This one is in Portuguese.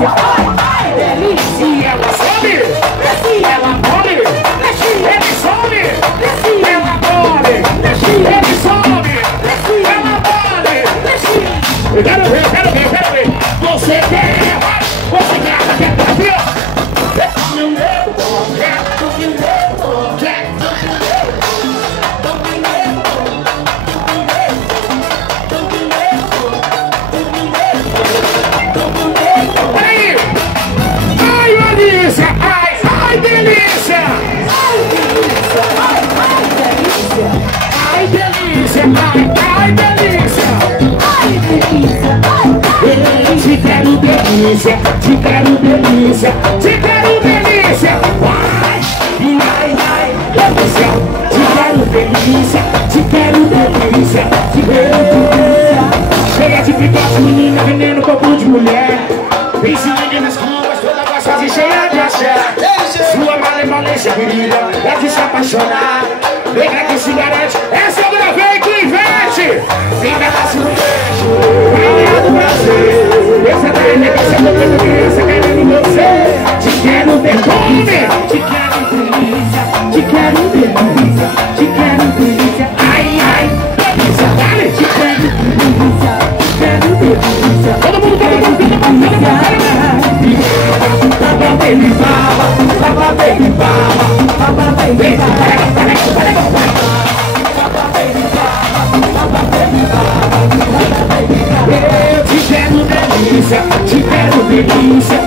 delícia, ai, delícia. E ela some, Desce, ela come, desce, ele some, desce, ela come, desce, ele some, desce, ela come. desce. Eu quero ver, quero ver, quero ver. Você quer, aqui, ó. No meu projeto, no meu projeto. Peraí. Ai, delícia, ai, delícia. Ai, delícia, ai, delícia. Ai, delícia, ai, delícia. Ai, delícia, ai, Te quero delícia, te quero delícia, te quero delícia. Vai, Deus do céu. Te quero delícia, te quero delícia, te quero delícia. Cheia de picote, menina, veneno, corpo de mulher. Vem se liga nas curvas, toda gostosa e cheia de axé. Sua malemolência, querida, é de se apaixonar. Vem cá que se garante, essa eu gravei com Ivete. Vem cá que se beijo, rainha do prazer. Essa da elegância do teu criança querendo você. Te quero ver, come. Te quero delícia, te quero delícia, te quero delícia. Ai, delícia, vale. Te quero delícia, te quero delícia. Todo mundo, todo mundo, todo mundo, todo mundo. Baba baby baba, baba baby baba, baba baby baba. Eu te quero delícia, te quero delícia,